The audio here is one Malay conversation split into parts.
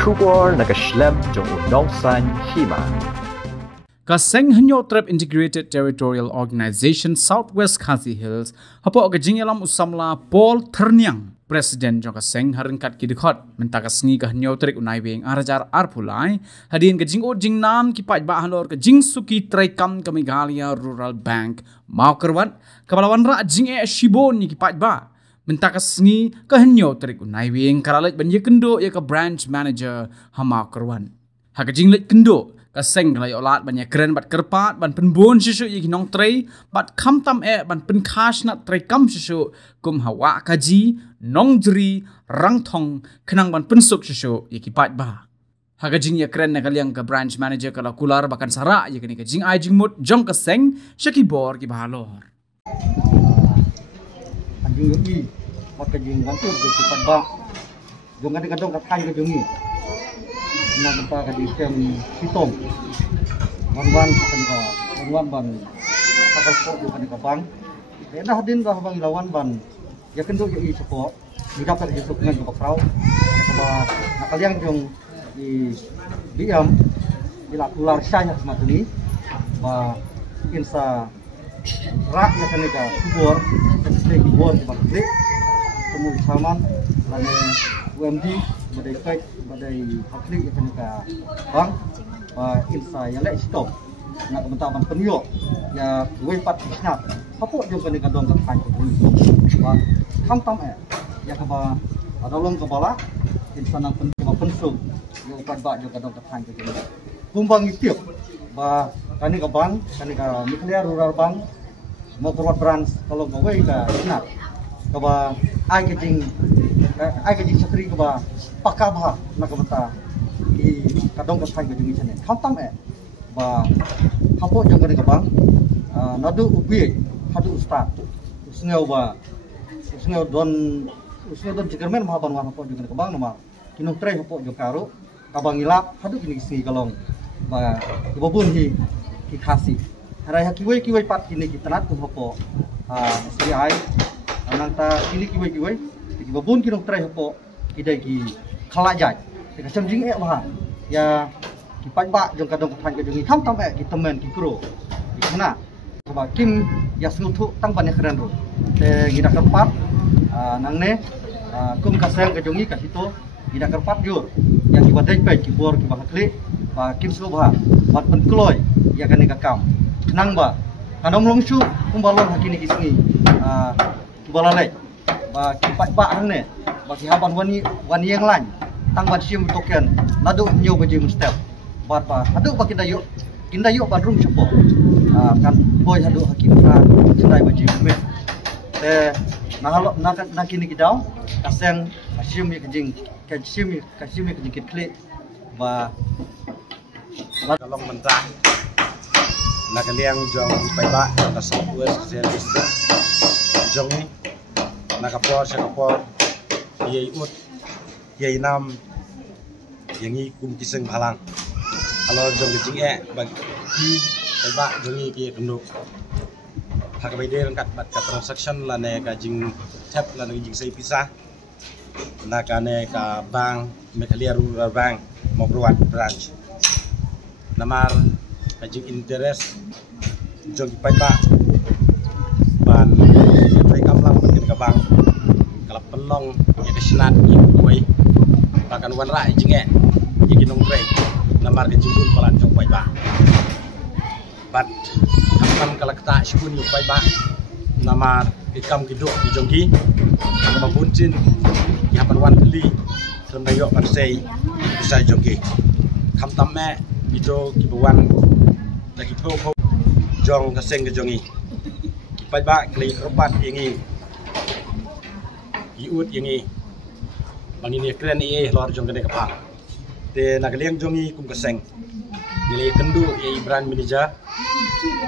Kubor nakaslab jong udongsan hima. Kaseng Hanyo Trap Integrated Territorial Organization Southwest Khasi Hills hapo kajingelam usamla Paul Terniang Presiden jong kaseng harengkat kidikot mentakasngi ka Hanyo Trek unai weng arajar arpulai hadin kajing jing nam kipat ba halor kajing suki traikam ka Meghalaya Rural Bank mau kerwan kabalawan ra jing shibon ni kipat ba mentakasngi ka Hanyo Trek unai weng karalet ban kendo ya ka branch manager hama kerwan hakajing let kendo kaseng lai olat banyak keren bat kerpat ban penbon susu yi nong tray bat kam tam ban penkas nat tray kam susu kum hawa kaji nong jeri rang thong kenang ban pensuk susu yi kipat ba hagajing ya keren nak yang ke branch manager kala kular bahkan sara yi kini kajing ai jing mut jong kaseng syaki bor ki bahalor anjing yi mat kajing ban tu kipat ba jong kadang-kadang kat kan kajing yi nak kita kadi kem hitung wan ban pakal kok bukan ke bang dah hadin dah bang lawan ban ya kendo i support di dapat Yusuf dengan ke prau sama nakaliang jong di diam di lakular saya semacam ini ba insa rak ya kan ka kubor stay kubor di bakri semua saman lane UMD badai kait badai hakli ya kan ka bang insa ya lek stop nak bentaban penyo ya wepat snap apa jong kan ka dong ka kan ba kam tam ya ka ba adolong ka bala insa nang pensum ya upat ba jong ka dong ka kan ka kumbang itiok ba kani ka bang kani ka Meghalaya Rural Bank mau keluar branch kalau gawe ka snap ka ba ai kejing sakri ka ba pakabha nak benta i kadong ka kan ka jung chane kam tam ba hapo jong ka bang nadu ubi hadu ustad usngeu don jigermen mahaban wan hapo jong ka bang nama kinong tre hapo jong karo kabang ilap hadu kini singi kalong ba ibobun hi ki khasi harai kiwai pat kini kitanat ku hapo SBI anang ta kini kiwai ibobun kinong tre hapo kidai ki khalajai ka chamjing bah ya kipat ba jong kadong kathan ka jong kam tam ki temen ki kro ikna ba kim ya snutu tang ban keren ro te gida kerpat nang ne kum kaseng ka jongi ka hito gida kerpat jur ya ki badai pe ki bor ki bahakli ba kim su ba bat pen kloy ya kan ka kam nang ba kanom longsu kum balon hakini ki singi ki balalai ba kipat ba hang ne ba ki haban wani yang lain tang ban sim token nadu nyo baji mustel bat pa adu ba kinda yuk ban rum cepo kan boy hadu hakim ra sindai baji me te nahalo nakini kidau kaseng asim mi kejing kasim mi kejing kle ba kalong mentah nakaliang jong paiba ka Southwest District jongi nakapor yei ut yei nam yangi kum kiseng halang kalau jong kecing bagi paiba jongi ki kenduk hak baide rangkat bat ka transaction lane ka jing tap lane jing sei pisah nakane ka bank Meghalaya Rural Bank mau keluar branch namar ka jing interest jong paiba ban trai kamlang mungkin ka bank kalau pelong ya kesenat ibuai bahkan wan ra jing iki nong trai namar ka jing palan jong paiba bat kam kala kata shukun yu pai ba namar ikam kido di jonggi nama buncin ya pan wan li term dayo pan sei bisa jonggi kam tamme ido kibuan lagi po jong kaseng ke jongi pai ba kli robat ingi iut ingi bangini kren lor jong kene kapa te nakaliang jongi kum kaseng nilai kendu ye brand manager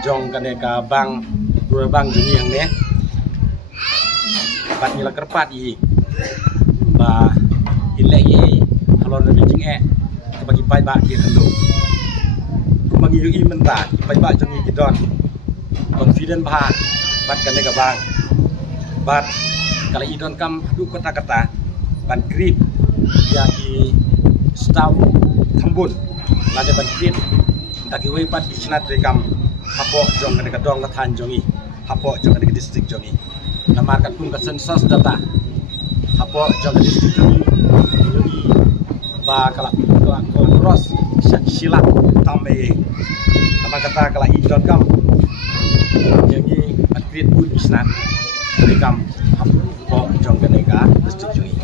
jong kane ka bank Rural Bank jongi yang ne bat nila kerpat i ba ile ye halon na bijing ka bagi pai ba ki kendu kumangi yu i menta pai ba jongi kidon confident ba bat kane ka bank bat kala idon kam du kata ban grip ya ki tahu thambun lade ban pin taki wei pat isnat rekam hapo jong ka dong ka than jongi hapo jong ka district jongi namar kan pun ka census data hapo jong ka district jongi ba kala cross sila tambe nama kata kala ijon kam jongi at create pun isnat rekam hapo jong ka district jongi